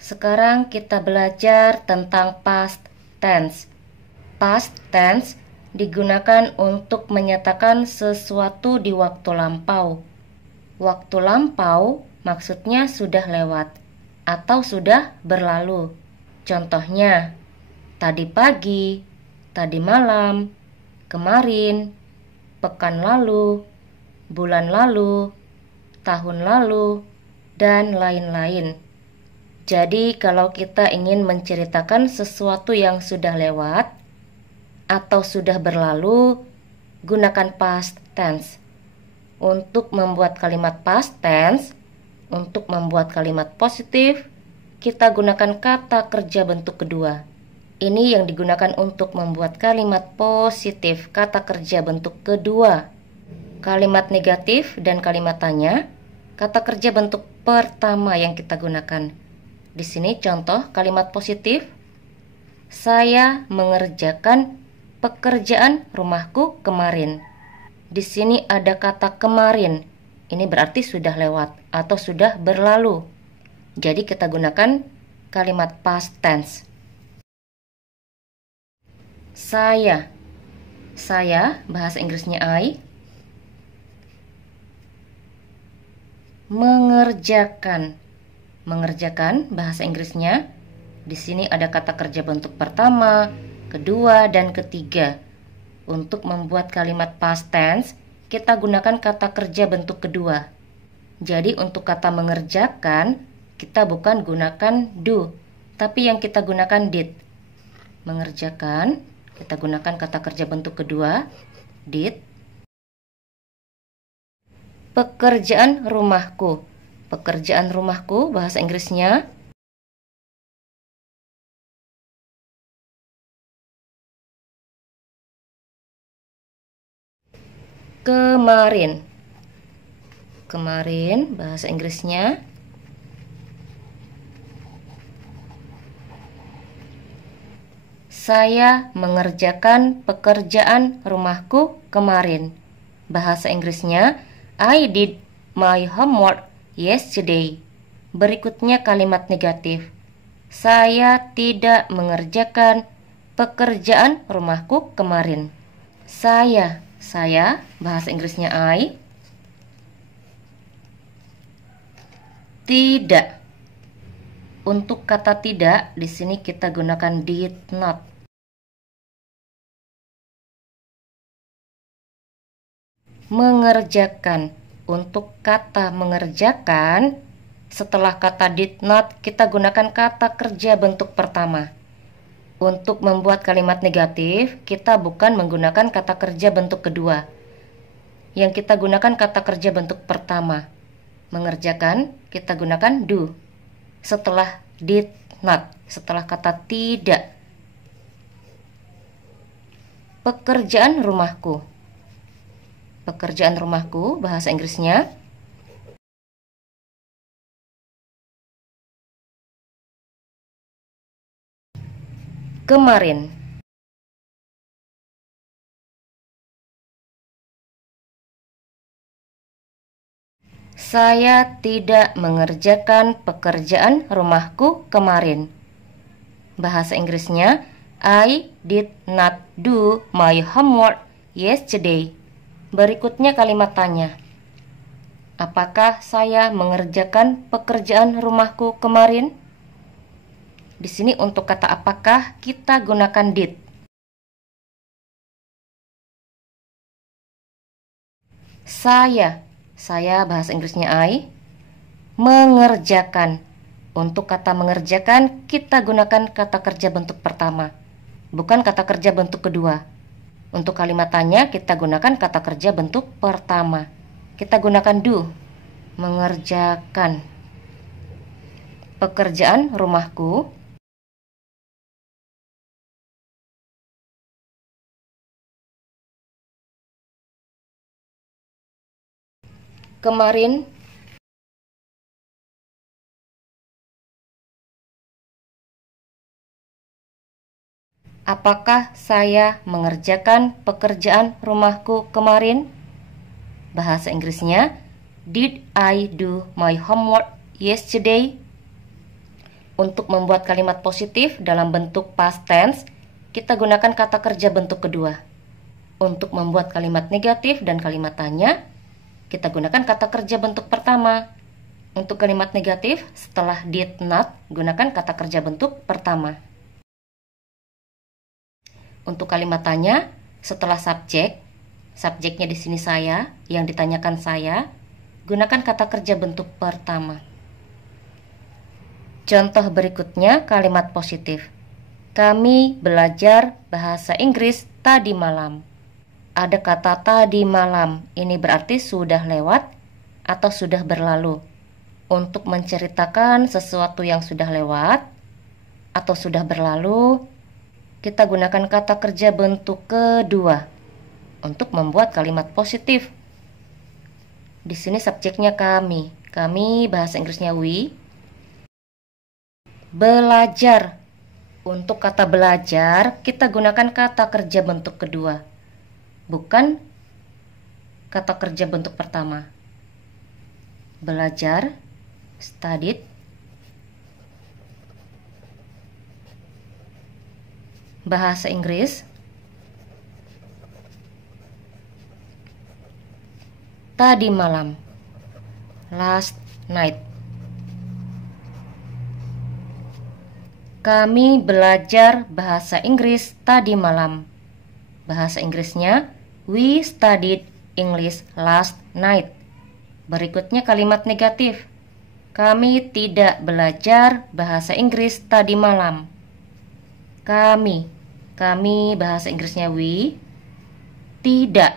Sekarang kita belajar tentang past tense. Past tense digunakan untuk menyatakan sesuatu di waktu lampau. Waktu lampau maksudnya sudah lewat atau sudah berlalu. Contohnya, tadi pagi, tadi malam, kemarin, pekan lalu, bulan lalu, tahun lalu, dan lain-lain. Jadi kalau kita ingin menceritakan sesuatu yang sudah lewat atau sudah berlalu, gunakan past tense. Untuk membuat kalimat past tense, untuk membuat kalimat positif, kita gunakan kata kerja bentuk kedua. Ini yang digunakan untuk membuat kalimat positif, kata kerja bentuk kedua. Kalimat negatif dan kalimat tanya, kata kerja bentuk pertama yang kita gunakan. Di sini contoh kalimat positif. Saya mengerjakan pekerjaan rumahku kemarin. Di sini ada kata kemarin. Ini berarti sudah lewat atau sudah berlalu. Jadi kita gunakan kalimat past tense. Saya bahasa Inggrisnya I. Mengerjakan bahasa Inggrisnya. Di sini ada kata kerja bentuk pertama, kedua, dan ketiga. Untuk membuat kalimat past tense, kita gunakan kata kerja bentuk kedua. Jadi untuk kata mengerjakan, kita bukan gunakan do, tapi yang kita gunakan did. Mengerjakan, kita gunakan kata kerja bentuk kedua, did. Pekerjaan rumahku bahasa Inggrisnya. Kemarin bahasa Inggrisnya. Saya mengerjakan pekerjaan rumahku kemarin. Bahasa Inggrisnya, I did my homework yesterday. Berikutnya kalimat negatif. Saya tidak mengerjakan pekerjaan rumahku kemarin. Saya bahasa Inggrisnya I. Tidak. Untuk kata tidak di sini kita gunakan did not. Mengerjakan. Untuk kata mengerjakan, setelah kata did not, kita gunakan kata kerja bentuk pertama. Untuk membuat kalimat negatif, kita bukan menggunakan kata kerja bentuk kedua. Yang kita gunakan kata kerja bentuk pertama. Mengerjakan, kita gunakan do. Setelah did not, setelah kata tidak. Pekerjaan rumahku bahasa Inggrisnya. Kemarin. Saya tidak mengerjakan pekerjaan rumahku kemarin. Bahasa Inggrisnya, I did not do my homework yesterday. Berikutnya kalimat tanya. Apakah saya mengerjakan pekerjaan rumahku kemarin? Di sini untuk kata apakah kita gunakan did. Saya bahasa Inggrisnya I. Mengerjakan. Untuk kata mengerjakan kita gunakan kata kerja bentuk pertama, bukan kata kerja bentuk kedua. Untuk kalimat tanya kita gunakan kata kerja bentuk pertama. Kita gunakan do. Mengerjakan. Pekerjaan rumahku. Kemarin. Apakah saya mengerjakan pekerjaan rumahku kemarin? Bahasa Inggrisnya, did I do my homework yesterday? Untuk membuat kalimat positif dalam bentuk past tense, kita gunakan kata kerja bentuk kedua. Untuk membuat kalimat negatif dan kalimat tanya, kita gunakan kata kerja bentuk pertama. Untuk kalimat negatif, setelah did not, gunakan kata kerja bentuk pertama. Untuk kalimat tanya, setelah subjek, subjeknya di sini saya, yang ditanyakan saya, gunakan kata kerja bentuk pertama. Contoh berikutnya kalimat positif. Kami belajar bahasa Inggris tadi malam. Ada kata tadi malam, ini berarti sudah lewat atau sudah berlalu. Untuk menceritakan sesuatu yang sudah lewat atau sudah berlalu, kita gunakan kata kerja bentuk kedua untuk membuat kalimat positif. Di sini subjeknya kami. Kami bahasa Inggrisnya we. Belajar. Untuk kata belajar, kita gunakan kata kerja bentuk kedua, bukan kata kerja bentuk pertama. Belajar, studied. Bahasa Inggris, tadi malam, last night. Kami belajar bahasa Inggris tadi malam. Bahasa Inggrisnya, we studied English last night. Berikutnya kalimat negatif. Kami tidak belajar bahasa Inggris tadi malam. Kami bahasa Inggrisnya we. Tidak.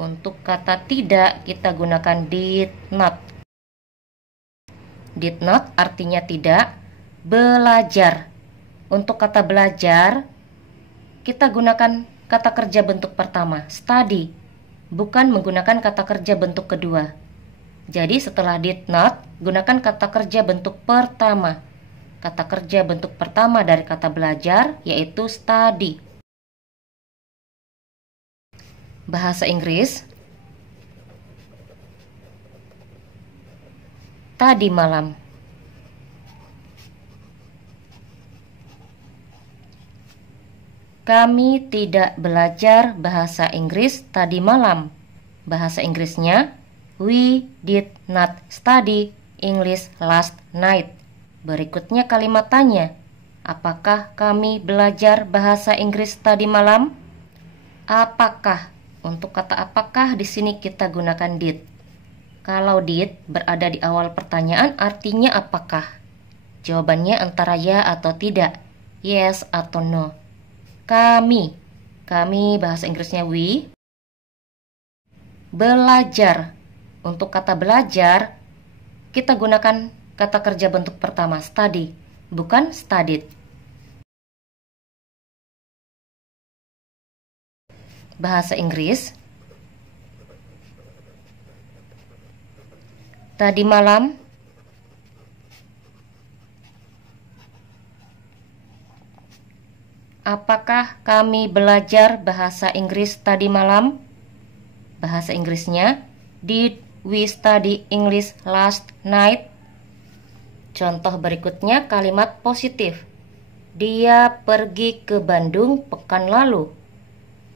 Untuk kata tidak kita gunakan did not. Did not artinya tidak. Belajar. Untuk kata belajar, kita gunakan kata kerja bentuk pertama, study, bukan menggunakan kata kerja bentuk kedua. Jadi setelah did not, gunakan kata kerja bentuk pertama. Kata kerja bentuk pertama dari kata belajar yaitu study. Bahasa Inggris, tadi malam. Kami tidak belajar bahasa Inggris tadi malam. Bahasa Inggrisnya, we did not study English last night. Berikutnya kalimat tanya. Apakah kami belajar bahasa Inggris tadi malam? Apakah? Untuk kata apakah di sini kita gunakan did. Kalau did berada di awal pertanyaan artinya apakah? Jawabannya antara ya atau tidak, yes atau no. Kami bahasa Inggrisnya we. Belajar. Untuk kata belajar, kita gunakan kata kerja bentuk pertama, study, bukan studied. Bahasa Inggris, tadi malam. Apakah kami belajar bahasa Inggris tadi malam? Bahasa Inggrisnya, did we study English last night? Contoh berikutnya kalimat positif. Dia pergi ke Bandung pekan lalu.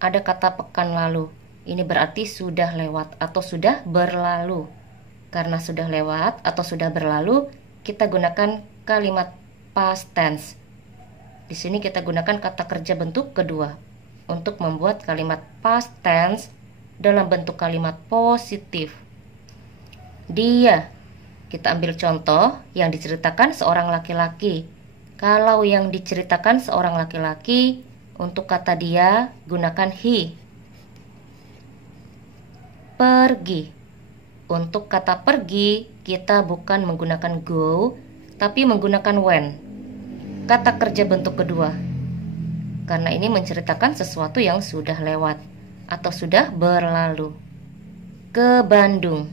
Ada kata pekan lalu. Ini berarti sudah lewat atau sudah berlalu. Karena sudah lewat atau sudah berlalu, kita gunakan kalimat past tense. Di sini kita gunakan kata kerja bentuk kedua untuk membuat kalimat past tense dalam bentuk kalimat positif. Dia. Kita ambil contoh yang diceritakan seorang laki-laki. Kalau yang diceritakan seorang laki-laki, untuk kata dia gunakan he. Pergi. Untuk kata pergi, kita bukan menggunakan go, tapi menggunakan when. Kata kerja bentuk kedua. Karena ini menceritakan sesuatu yang sudah lewat atau sudah berlalu. Ke Bandung.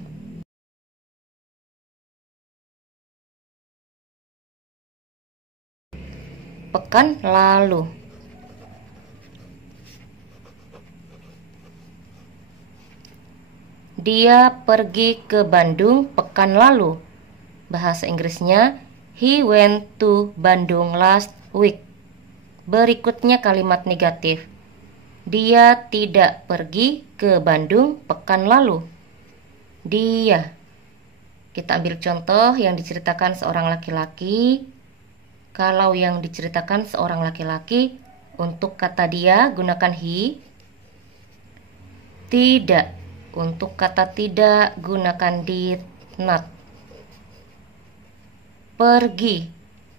Pekan lalu. Dia pergi ke Bandung pekan lalu. Bahasa Inggrisnya, He went to Bandung last week. Berikutnya kalimat negatif. Dia tidak pergi ke Bandung pekan lalu. Dia. Kita ambil contoh yang diceritakan seorang laki-laki. Kalau yang diceritakan seorang laki-laki, untuk kata dia gunakan he. Tidak. Untuk kata tidak gunakan did not. Pergi.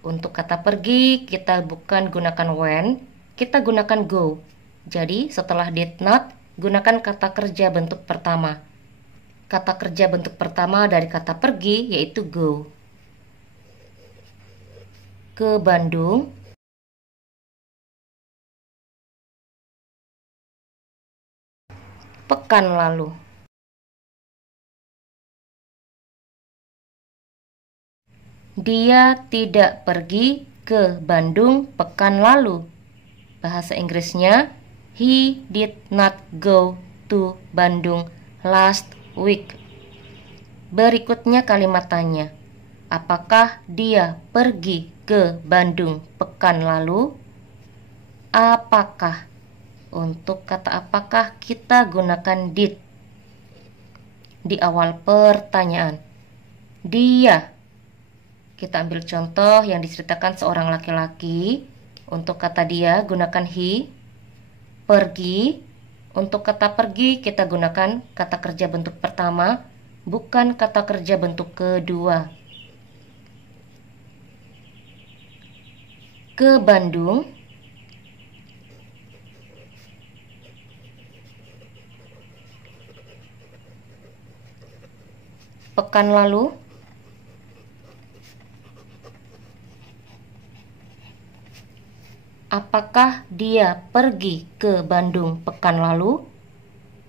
Untuk kata pergi kita bukan gunakan when, kita gunakan go. Jadi setelah did not gunakan kata kerja bentuk pertama. Kata kerja bentuk pertama dari kata pergi yaitu go. Ke Bandung. Pekan lalu. Dia tidak pergi ke Bandung pekan lalu. Bahasa Inggrisnya, he did not go to Bandung last week. Berikutnya kalimat tanya. Apakah dia pergi ke Bandung pekan lalu? Apakah? Untuk kata apakah kita gunakan did di awal pertanyaan. Dia. Kita ambil contoh yang diceritakan seorang laki-laki. Untuk kata dia gunakan he. Pergi. Untuk kata pergi kita gunakan kata kerja bentuk pertama, bukan kata kerja bentuk kedua. Ke Bandung. Pekan lalu. Apakah dia pergi ke Bandung pekan lalu?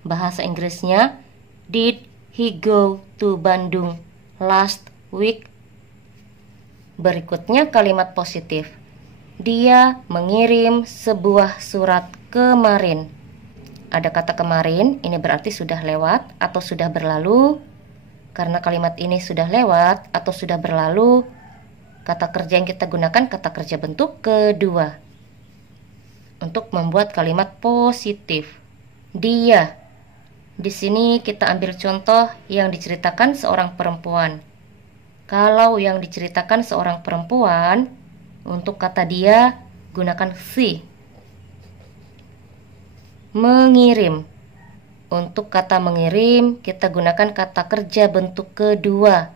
Bahasa Inggrisnya, did he go to Bandung last week? Berikutnya kalimat positif. Dia mengirim sebuah surat kemarin. Ada kata kemarin, ini berarti sudah lewat atau sudah berlalu. Karena kalimat ini sudah lewat atau sudah berlalu, kata kerja yang kita gunakan kata kerja bentuk kedua. Untuk membuat kalimat positif. Dia. Di sini kita ambil contoh yang diceritakan seorang perempuan. Kalau yang diceritakan seorang perempuan, untuk kata dia gunakan she. Mengirim. Untuk kata mengirim kita gunakan kata kerja bentuk kedua,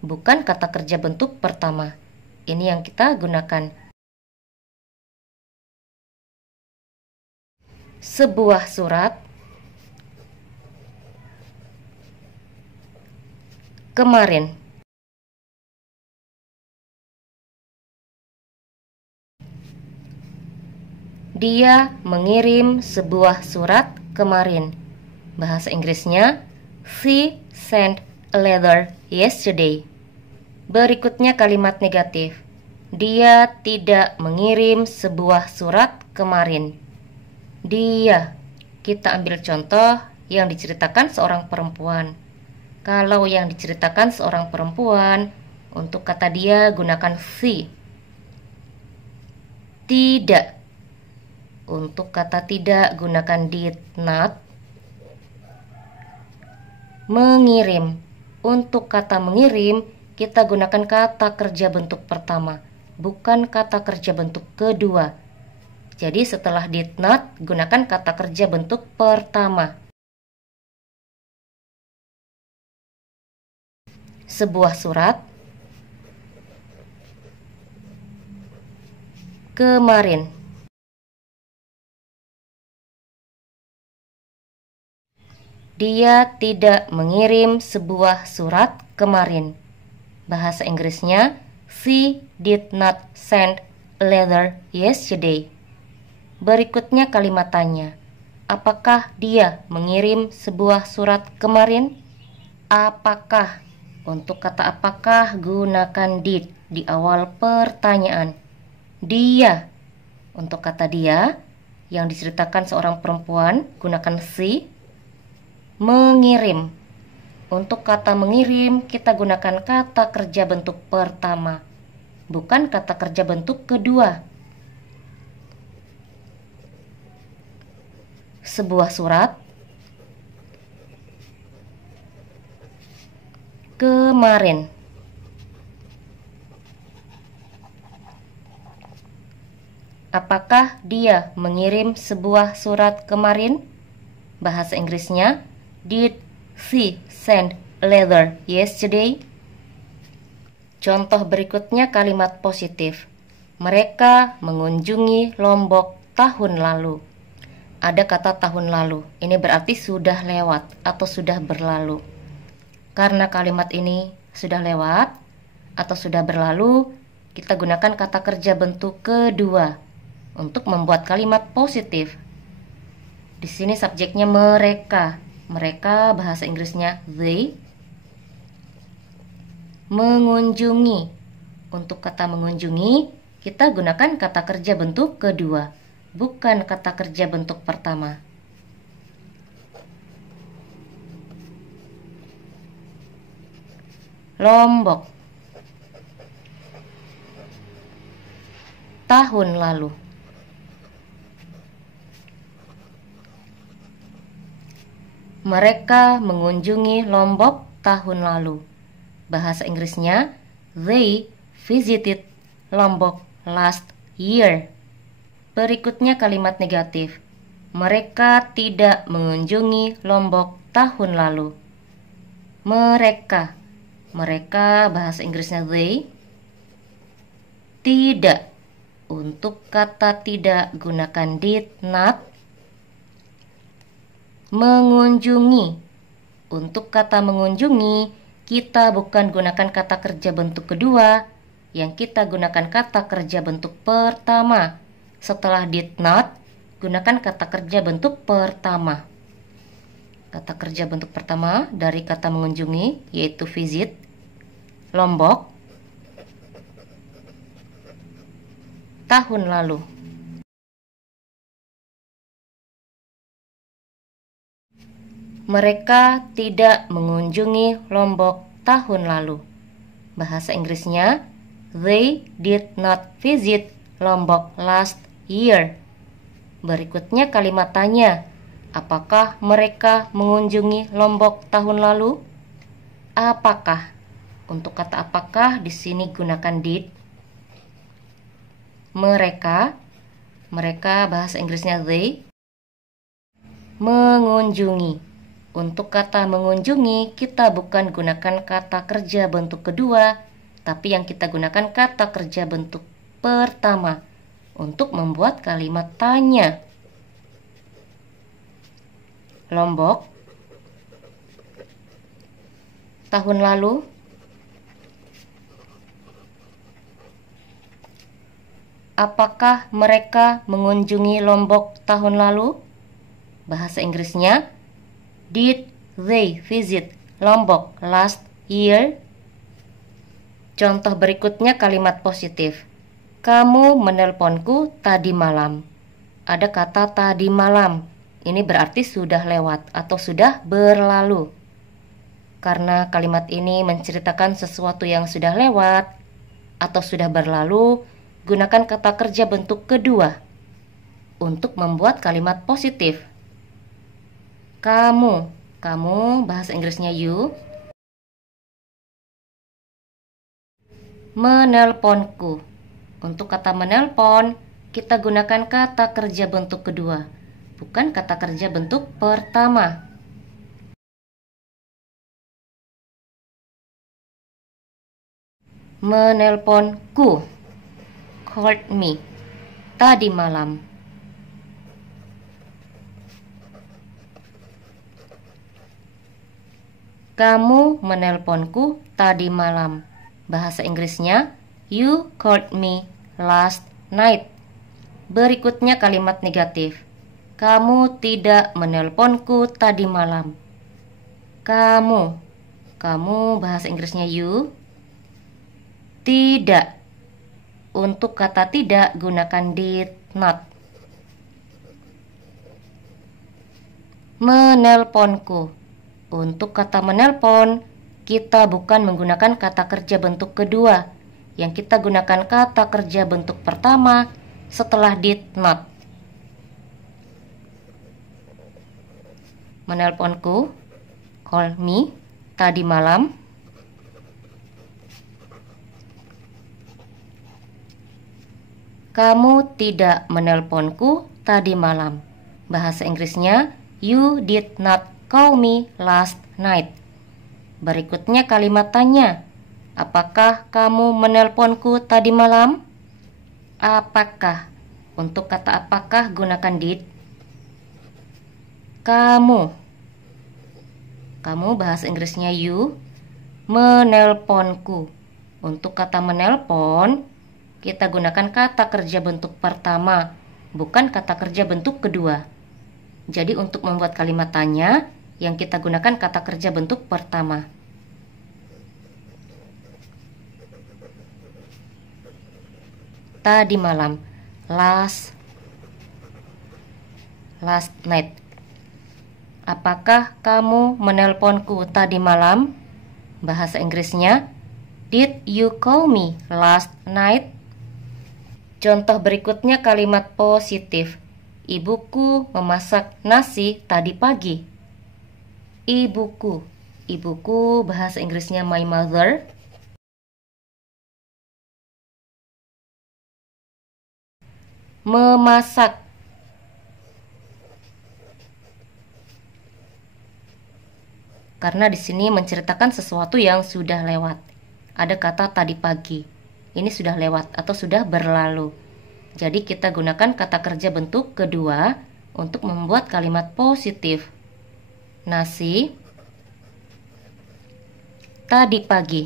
bukan kata kerja bentuk pertama. Ini yang kita gunakan. Sebuah surat. Kemarin. Dia mengirim sebuah surat kemarin. Bahasa Inggrisnya, she sent a letter yesterday. Berikutnya kalimat negatif. Dia tidak mengirim sebuah surat kemarin. Dia. Kita ambil contoh yang diceritakan seorang perempuan. Kalau yang diceritakan seorang perempuan, untuk kata dia gunakan she. Tidak. Untuk kata tidak gunakan did not. Mengirim. Untuk kata mengirim kita gunakan kata kerja bentuk pertama, bukan kata kerja bentuk kedua. Jadi setelah did not gunakan kata kerja bentuk pertama. Sebuah surat. Kemarin. Dia tidak mengirim sebuah surat kemarin. Bahasa Inggrisnya, she did not send a letter yesterday. Berikutnya kalimat tanya. Apakah dia mengirim sebuah surat kemarin? Apakah? Untuk kata apakah gunakan did di awal pertanyaan. Dia. Untuk kata dia yang diceritakan seorang perempuan gunakan she. Mengirim. Untuk kata mengirim kita gunakan kata kerja bentuk pertama, bukan kata kerja bentuk kedua. Sebuah surat. Kemarin. Apakah dia mengirim sebuah surat kemarin? Bahasa Inggrisnya, did she send a letter yesterday? Contoh berikutnya kalimat positif. Mereka mengunjungi Lombok tahun lalu. Ada kata tahun lalu. Ini berarti sudah lewat atau sudah berlalu. Karena kalimat ini sudah lewat atau sudah berlalu, kita gunakan kata kerja bentuk kedua untuk membuat kalimat positif. Di sini subjeknya mereka. Mereka bahasa Inggrisnya they. Mengunjungi. Untuk kata mengunjungi, kita gunakan kata kerja bentuk kedua, bukan kata kerja bentuk pertama. Lombok. Tahun lalu. Mereka mengunjungi Lombok tahun lalu. Bahasa Inggrisnya, they visited Lombok last year. Berikutnya kalimat negatif. Mereka tidak mengunjungi Lombok tahun lalu. Mereka. Mereka bahasa Inggrisnya they. Tidak. Untuk kata tidak gunakan did not. Mengunjungi. Untuk kata mengunjungi, kita bukan gunakan kata kerja bentuk kedua, yang kita gunakan kata kerja bentuk pertama. Setelah did not, gunakan kata kerja bentuk pertama. Kata kerja bentuk pertama dari kata mengunjungi yaitu visit. Lombok. Tahun lalu. Mereka tidak mengunjungi Lombok tahun lalu. Bahasa Inggrisnya, they did not visit Lombok last year. Berikutnya kalimat tanya. Apakah mereka mengunjungi Lombok tahun lalu? Apakah? Untuk kata apakah di sini gunakan did. Mereka bahasa Inggrisnya they. Mengunjungi. Untuk kata mengunjungi, kita bukan gunakan kata kerja bentuk kedua, tapi yang kita gunakan kata kerja bentuk pertama untuk membuat kalimat tanya. Lombok. Tahun lalu. Apakah mereka mengunjungi Lombok tahun lalu? Bahasa Inggrisnya, did they visit Lombok last year? Contoh berikutnya kalimat positif. Kamu menelponku tadi malam. Ada kata tadi malam. Ini berarti sudah lewat atau sudah berlalu. Karena kalimat ini menceritakan sesuatu yang sudah lewat atau sudah berlalu, gunakan kata kerja bentuk kedua untuk membuat kalimat positif. Kamu bahasa Inggrisnya you. Menelponku. Untuk kata menelpon, kita gunakan kata kerja bentuk kedua, bukan kata kerja bentuk pertama. Menelponku. Called me. Tadi malam. Kamu menelponku tadi malam. Bahasa Inggrisnya, you called me last night. Berikutnya kalimat negatif. Kamu tidak menelponku tadi malam. Kamu bahasa Inggrisnya you. Tidak. Untuk kata tidak gunakan did not. Menelponku. Untuk kata menelpon, kita bukan menggunakan kata kerja bentuk kedua, yang kita gunakan kata kerja bentuk pertama setelah did not. Menelponku, call me, tadi malam. Kamu tidak menelponku tadi malam. Bahasa Inggrisnya, you did not call me last night. Berikutnya kalimat tanya. Apakah kamu menelponku tadi malam? Apakah? Untuk kata apakah gunakan did. Kamu bahasa Inggrisnya you. Menelponku. Untuk kata menelpon, kita gunakan kata kerja bentuk pertama, bukan kata kerja bentuk kedua. Jadi untuk membuat kalimat tanya, yang kita gunakan kata kerja bentuk pertama. Tadi malam, last night. Apakah kamu menelponku tadi malam? Bahasa Inggrisnya, did you call me last night? Contoh berikutnya kalimat positif. Ibuku memasak nasi tadi pagi. Ibuku bahasa Inggrisnya my mother. Memasak. Karena di sini menceritakan sesuatu yang sudah lewat. Ada kata tadi pagi. Ini sudah lewat atau sudah berlalu. Jadi kita gunakan kata kerja bentuk kedua untuk membuat kalimat positif. Nasi tadi pagi.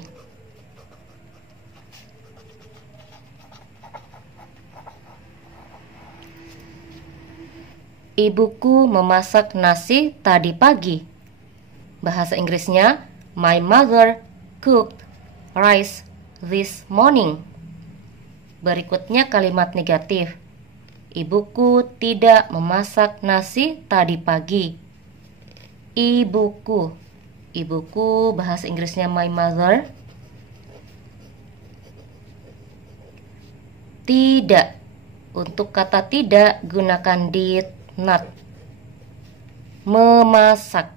Ibuku memasak nasi tadi pagi. Bahasa Inggrisnya, my mother cooked rice this morning. Berikutnya kalimat negatif. Ibuku tidak memasak nasi tadi pagi. Ibuku bahasa Inggrisnya my mother. Tidak. Untuk kata tidak gunakan did not. Memasak.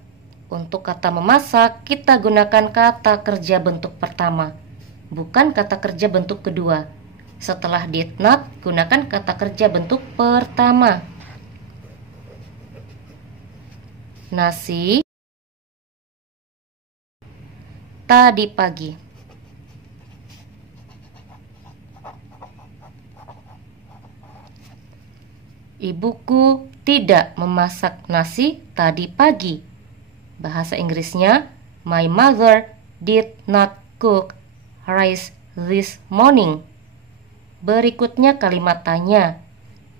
Untuk kata memasak kita gunakan kata kerja bentuk pertama, bukan kata kerja bentuk kedua. Setelah did not, gunakan kata kerja bentuk pertama. Nasi tadi pagi. Ibuku tidak memasak nasi tadi pagi. Bahasa Inggrisnya, my mother did not cook rice this morning. Berikutnya kalimat tanya.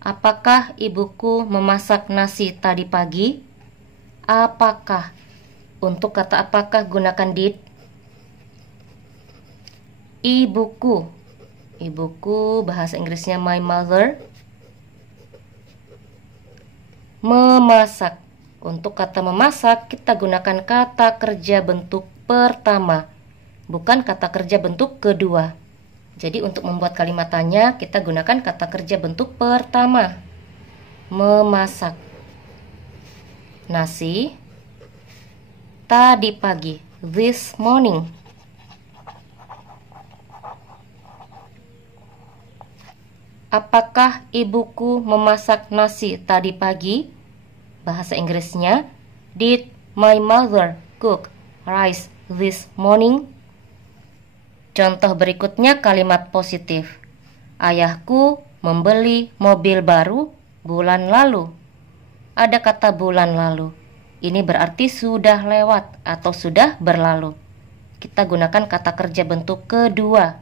Apakah ibuku memasak nasi tadi pagi? Apakah? Untuk kata apakah gunakan did. Ibuku bahasa Inggrisnya my mother. Memasak. Untuk kata memasak kita gunakan kata kerja bentuk pertama, bukan kata kerja bentuk kedua. Jadi untuk membuat kalimat tanya kita gunakan kata kerja bentuk pertama. Memasak. Nasi tadi pagi, this morning. Apakah ibuku memasak nasi tadi pagi? Bahasa Inggrisnya, did my mother cook rice this morning? Contoh berikutnya kalimat positif. Ayahku membeli mobil baru bulan lalu. Ada kata bulan lalu. Ini berarti sudah lewat atau sudah berlalu. Kita gunakan kata kerja bentuk kedua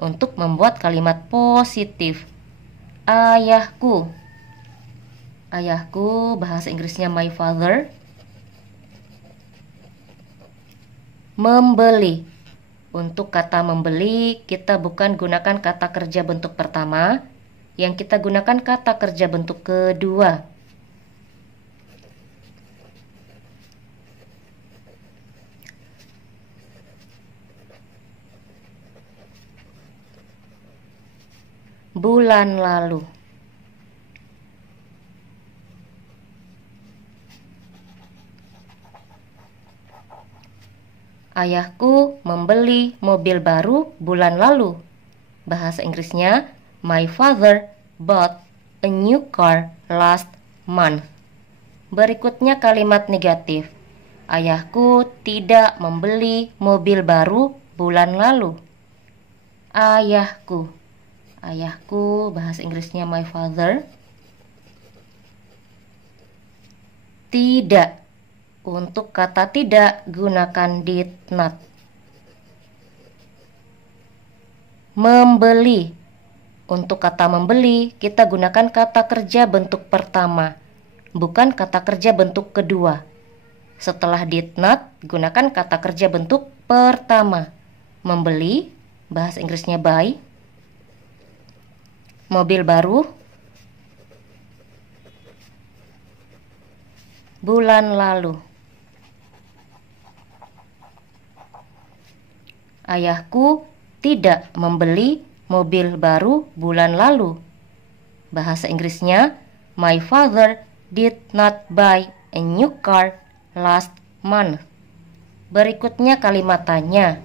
untuk membuat kalimat positif. Ayahku bahasa Inggrisnya my father. Membeli. Untuk kata membeli kita bukan gunakan kata kerja bentuk pertama, yang kita gunakan kata kerja bentuk kedua. bulan lalu. Ayahku membeli mobil baru bulan lalu. Bahasa Inggrisnya, my father bought a new car last month. Berikutnya kalimat negatif. Ayahku tidak membeli mobil baru bulan lalu. Ayahku. Ayahku, bahasa Inggrisnya my father. Tidak. Untuk kata tidak, gunakan did not. Membeli. Untuk kata membeli, kita gunakan kata kerja bentuk pertama, bukan kata kerja bentuk kedua. Setelah did not, gunakan kata kerja bentuk pertama. Membeli, bahasa Inggrisnya buy. Mobil baru, bulan lalu. Ayahku tidak membeli mobil baru bulan lalu. Bahasa Inggrisnya, my father did not buy a new car last month. Berikutnya kalimat tanya.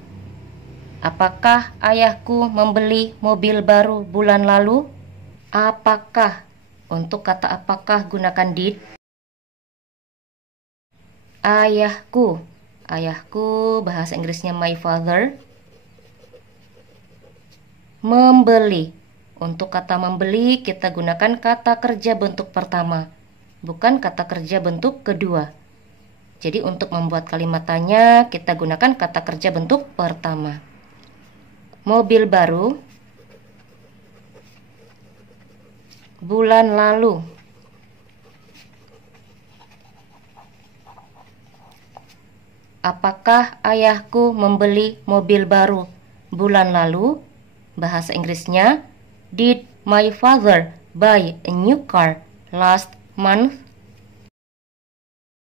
Apakah ayahku membeli mobil baru bulan lalu? Apakah? Untuk kata apakah gunakan did. Ayahku. Ayahku, bahasa Inggrisnya my father. Membeli. Untuk kata membeli, kita gunakan kata kerja bentuk pertama, bukan kata kerja bentuk kedua. Jadi untuk membuat kalimat tanya, kita gunakan kata kerja bentuk pertama. Mobil baru, bulan lalu. Apakah ayahku membeli mobil baru bulan lalu? Bahasa Inggrisnya, did my father buy a new car last month?